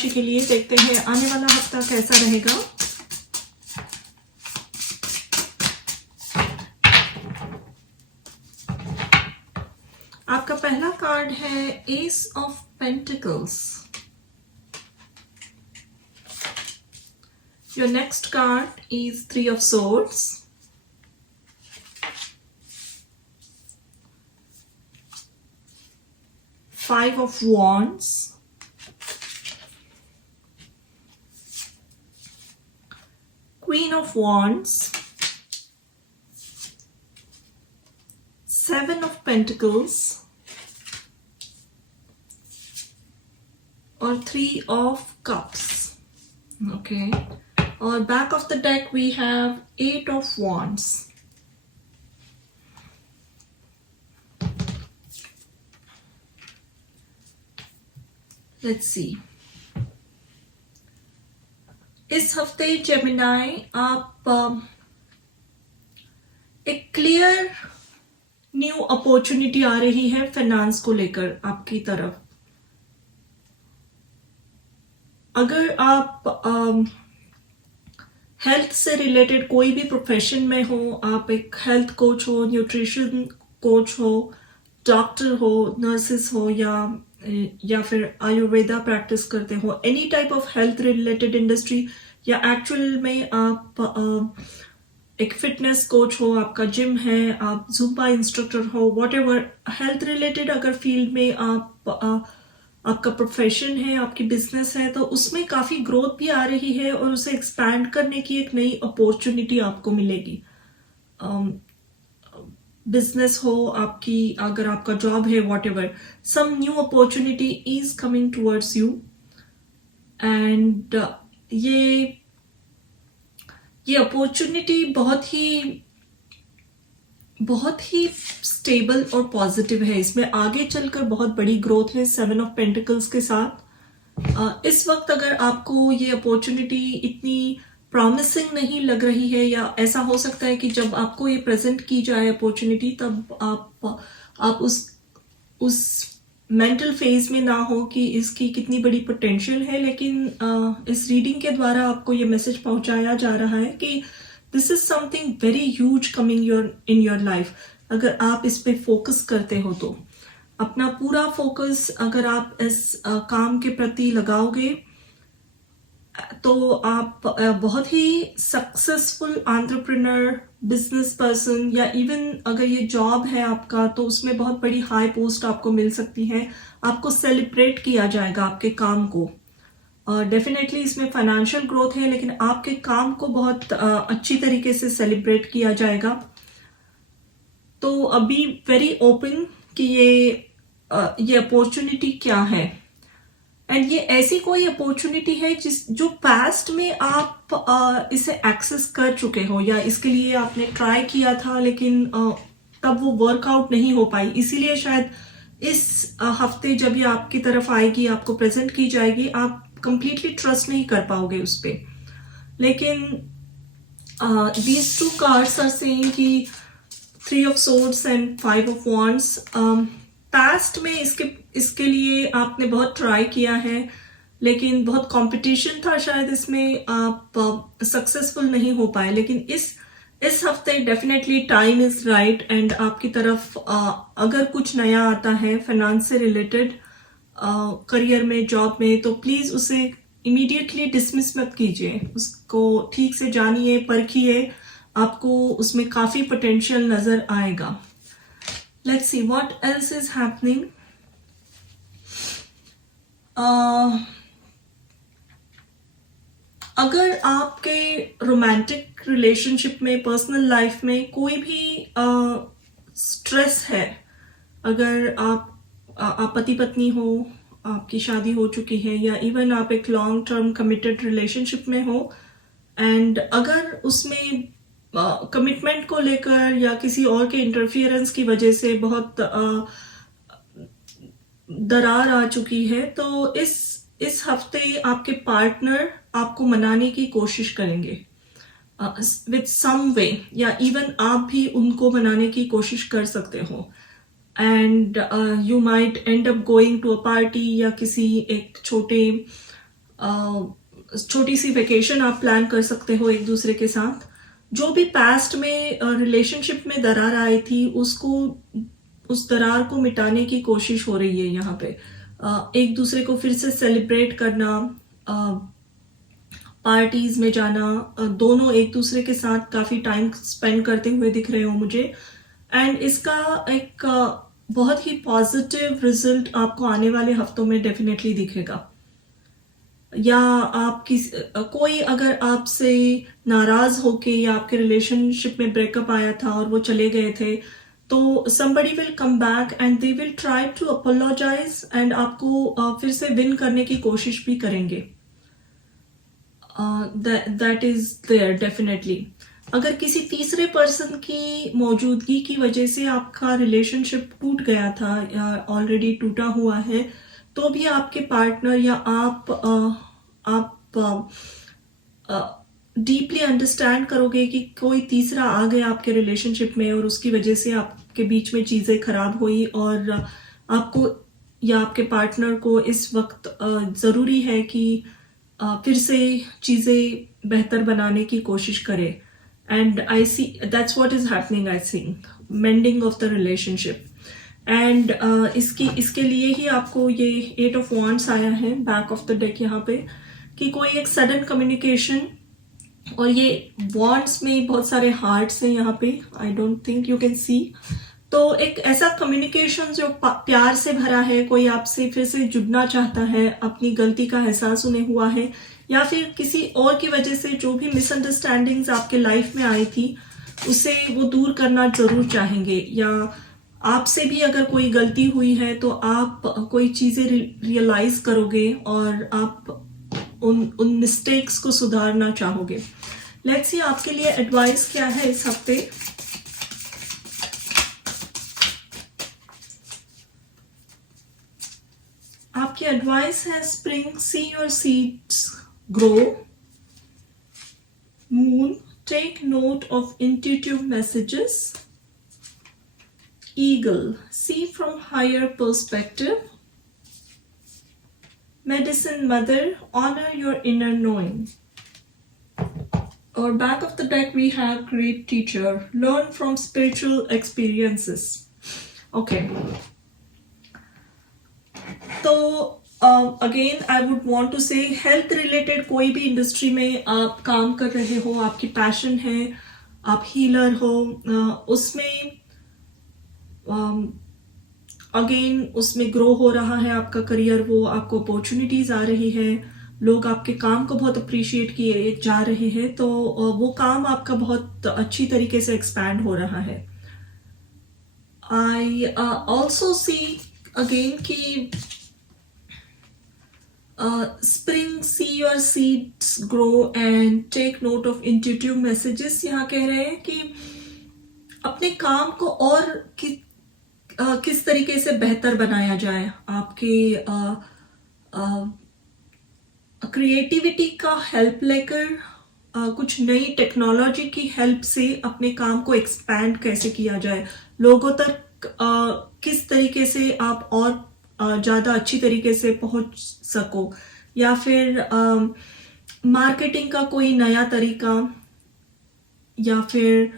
राशि के लिए देखते हैं आने वाला हफ्ता कैसा रहेगा। आपका पहला कार्ड है S of pentacles. Your next card is 3 of swords, 5 of wands, Queen of wands, 7 of pentacles और 3 of cups. Okay, और back of the deck we have 8 of wands. Let's see. इस हफ्ते जेमिनाई आप एक clear new opportunity आ रही है finance को लेकर आपकी तरफ। अगर आप हेल्थ से रिलेटेड कोई भी प्रोफेशन में हो, आप एक हेल्थ कोच हो, न्यूट्रिशन कोच हो, डॉक्टर हो, नर्सेस हो या फिर आयुर्वेदा प्रैक्टिस करते हो, any type of health related industry, या एक्चुअल में आप एक फिटनेस कोच हो, आपका जिम है, आप ज़ुम्बा इंस्ट्रक्टर हो, व्हाटएवर हेल्थ रिलेटेड अगर फील्ड में आपका प्रोफेशन है, आपकी बिजनेस है, तो उसमें काफ़ी ग्रोथ भी आ रही है और उसे एक्सपैंड करने की एक नई अपॉर्चुनिटी आपको मिलेगी। बिजनेस हो आपकी, अगर आपका जॉब है, whatever, some new opportunity is coming towards you and ये अपॉर्चुनिटी बहुत ही स्टेबल और पॉजिटिव है। इसमें आगे चलकर बहुत बड़ी ग्रोथ है 7 ऑफ पेंटिकल्स के साथ। इस वक्त अगर आपको ये अपॉर्चुनिटी इतनी प्रॉमिसिंग नहीं लग रही है, या ऐसा हो सकता है कि जब आपको ये प्रेजेंट की जाए अपॉर्चुनिटी तब आप उस मेंटल फेज में ना हो कि इसकी कितनी बड़ी पोटेंशियल है, लेकिन इस रीडिंग के द्वारा आपको ये मैसेज पहुंचाया जा रहा है कि this is something very huge coming in your life. अगर आप इस पे फोकस करते हो तो अपना पूरा फोकस अगर आप इस काम के प्रति लगाओगे तो आप बहुत ही सक्सेसफुल एंटरप्रेन्योर, बिजनेस पर्सन, या इवन अगर ये जॉब है आपका तो उसमें बहुत बड़ी हाई पोस्ट आपको मिल सकती है। आपको सेलिब्रेट किया जाएगा आपके काम को। डेफिनेटली इसमें फाइनेंशियल ग्रोथ है, लेकिन आपके काम को बहुत अच्छी तरीके से सेलिब्रेट किया जाएगा। तो अभी वेरी ओपन कि ये अपॉर्चुनिटी क्या है, एंड ये ऐसी कोई अपॉर्चुनिटी है जो पास्ट में आप इसे एक्सेस कर चुके हो, या इसके लिए आपने ट्राई किया था लेकिन तब वो वर्कआउट नहीं हो पाई, इसीलिए शायद इस हफ्ते जब ये आपकी तरफ आएगी, आपको प्रेजेंट की जाएगी, आप कंप्लीटली ट्रस्ट नहीं कर पाओगे उस पर। लेकिन दीज 2 कार्ड्स आर सेइंग कि 3 of swords and 5 of wands, past में इसके लिए आपने बहुत ट्राई किया है, लेकिन बहुत कंपटीशन था, शायद इसमें आप सक्सेसफुल नहीं हो पाए। लेकिन इस हफ्ते definitely time is right and आपकी तरफ अगर कुछ नया आता है फाइनेंस से रिलेटेड, करियर में, जॉब में, तो प्लीज उसे इमीडिएटली डिसमिस मत कीजिए, उसको ठीक से जानिए, परखिए, आपको उसमें काफी पोटेंशियल नजर आएगा। Let's see what else is happening. अगर आपके रोमांटिक रिलेशनशिप में, पर्सनल लाइफ में कोई भी स्ट्रेस है, अगर आप पति पत्नी हो, आपकी शादी हो चुकी है, या इवन आप एक लॉन्ग टर्म कमिटेड रिलेशनशिप में हो, एंड अगर उसमें कमिटमेंट को लेकर या किसी और के इंटरफियरेंस की वजह से बहुत दरार आ चुकी है, तो इस हफ्ते आपके पार्टनर आपको मनाने की कोशिश करेंगे विथ सम वे, या इवन आप भी उनको मनाने की कोशिश कर सकते हो। And you might end up going to a party, या किसी एक छोटे छोटी सी वेकेशन आप प्लान कर सकते हो एक दूसरे के साथ। जो भी पास्ट में रिलेशनशिप में दरार आई थी उसको, उस दरार को मिटाने की कोशिश हो रही है यहाँ पे। एक दूसरे को फिर से सेलिब्रेट करना, पार्टीज में जाना, दोनों एक दूसरे के साथ काफी टाइम स्पेंड करते हुए दिख रहे हो मुझे। एंड इसका एक बहुत ही पॉजिटिव रिजल्ट आपको आने वाले हफ्तों में डेफिनेटली दिखेगा। या आप कोई अगर आपसे नाराज होके या आपके रिलेशनशिप में ब्रेकअप आया था और वो चले गए थे, तो somebody will come back and they will try to apologize and आपको फिर से विन करने की कोशिश भी करेंगे। that is there definitely। अगर किसी तीसरे पर्सन की मौजूदगी की वजह से आपका रिलेशनशिप टूट गया था या ऑलरेडी टूटा हुआ है, तो भी आपके पार्टनर या आप डीपली अंडरस्टैंड करोगे कि कोई तीसरा आ गया आपके रिलेशनशिप में और उसकी वजह से आपके बीच में चीज़ें खराब हुई, और आपको या आपके पार्टनर को इस वक्त ज़रूरी है कि फिर से चीज़ें बेहतर बनाने की कोशिश करे। And I see that's what is happening, I think mending of the relationship. And इसके लिए ही आपको ये 8 ऑफ वॉन्ड्स आया है बैक ऑफ द डेक यहाँ पे, कि कोई एक सडन कम्युनिकेशन, और ये वॉन्ड्स में बहुत सारे हार्ट्स हैं यहाँ पे, I don't think you can see. तो एक ऐसा कम्युनिकेशन जो प्यार से भरा है, कोई आपसे फिर से जुड़ना चाहता है, अपनी गलती का एहसास उन्हें हुआ है, या फिर किसी और की वजह से जो भी मिसअंडरस्टैंडिंग्स आपके लाइफ में आई थी उसे वो दूर करना जरूर चाहेंगे। या आपसे भी अगर कोई गलती हुई है तो आप कोई चीजें रियलाइज करोगे और आप उन मिस्टेक्स को सुधारना चाहोगे। लेट्स सी आपके लिए एडवाइस क्या है इस हफ्ते। आपकी एडवाइस है spring, see your seeds grow, moon, take note of intuitive messages, eagle, see from higher perspective, medicine mother, honor your inner knowing. Or back of the deck we have great teacher, learn from spiritual experiences. Okay, तो again I would want to say health related कोई भी industry में आप काम कर रहे हो, आपकी पैशन है, आप हीलर हो, उसमें अगेन उसमें ग्रो हो रहा है आपका करियर, वो आपको अपॉर्चुनिटीज आ रही है, लोग आपके काम को बहुत अप्रिशिएट किए जा रहे हैं, तो वो काम आपका बहुत अच्छी तरीके से एक्सपैंड हो रहा है। आई ऑल्सो सी अगेन कि spring, see your seeds grow and take note of intuitive messages. यहाँ कह रहे हैं कि अपने काम को और किस तरीके से बेहतर बनाया जाए, आपके क्रिएटिविटी का हेल्प लेकर, कुछ नई टेक्नोलॉजी की हेल्प से अपने काम को एक्सपैंड कैसे किया जाए, लोगों तक किस तरीके से आप और ज़्यादा अच्छी तरीके से पहुंच सको, या फिर मार्केटिंग का कोई नया तरीका, या फिर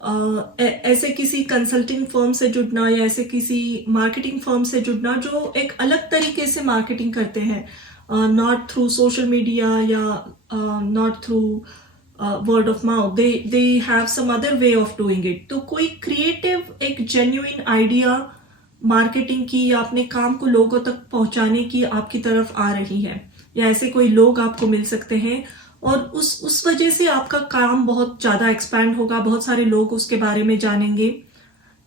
ऐसे किसी कंसल्टिंग फर्म से जुड़ना, या ऐसे किसी मार्केटिंग फर्म से जुड़ना जो एक अलग तरीके से मार्केटिंग करते हैं, नॉट थ्रू सोशल मीडिया या not through word of mouth, they have some other way of doing it. तो कोई क्रिएटिव, एक जेन्युइन आइडिया मार्केटिंग की या अपने काम को लोगों तक पहुंचाने की आपकी तरफ आ रही है, या ऐसे कोई लोग आपको मिल सकते हैं, और उस वजह से आपका काम बहुत ज़्यादा एक्सपैंड होगा, बहुत सारे लोग उसके बारे में जानेंगे,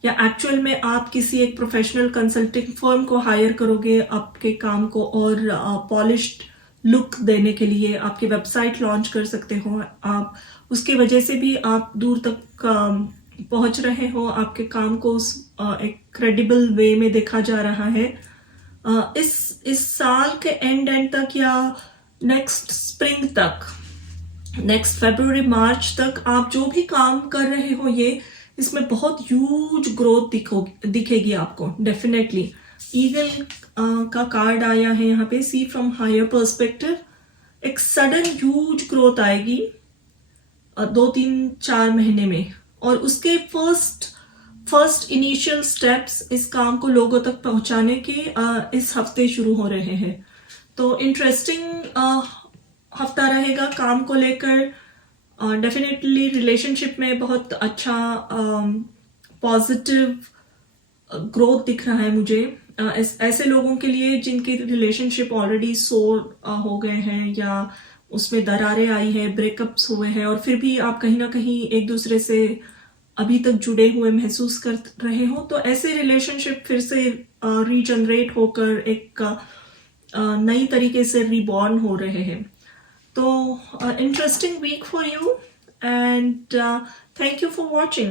या एक्चुअल में आप किसी एक प्रोफेशनल कंसल्टिंग फर्म को हायर करोगे आपके काम को और पॉलिश्ड लुक देने के लिए, आपकी वेबसाइट लॉन्च कर सकते हो आप, उसके वजह से भी आप दूर तक पहुंच रहे हो, आपके काम को एक क्रेडिबल वे में देखा जा रहा है। इस साल के एंड तक या नेक्स्ट स्प्रिंग तक, नेक्स्ट फरवरी मार्च तक आप जो भी काम कर रहे हो, ये इसमें बहुत ह्यूज ग्रोथ दिखेगी आपको डेफिनेटली। ईगल का कार्ड आया है यहाँ पे, सी फ्रॉम हायर पर्सपेक्टिव, एक सडन ह्यूज ग्रोथ आएगी 2-3-4 महीने में, और उसके फर्स्ट इनिशियल स्टेप्स इस काम को लोगों तक पहुंचाने के इस हफ्ते शुरू हो रहे हैं। तो इंटरेस्टिंग हफ्ता रहेगा काम को लेकर। डेफिनेटली रिलेशनशिप में बहुत अच्छा पॉजिटिव ग्रोथ दिख रहा है मुझे। ऐसे लोगों के लिए जिनकी रिलेशनशिप ऑलरेडी सोर हो गए हैं या उसमें दरारें आई है, ब्रेकअप्स हुए हैं, और फिर भी आप कहीं ना कहीं एक दूसरे से अभी तक जुड़े हुए महसूस कर रहे हो, तो ऐसे रिलेशनशिप फिर से रीजनरेट होकर एक नई तरीके से रीबॉर्न हो रहे हैं। तो interesting week for you, and thank you for watching.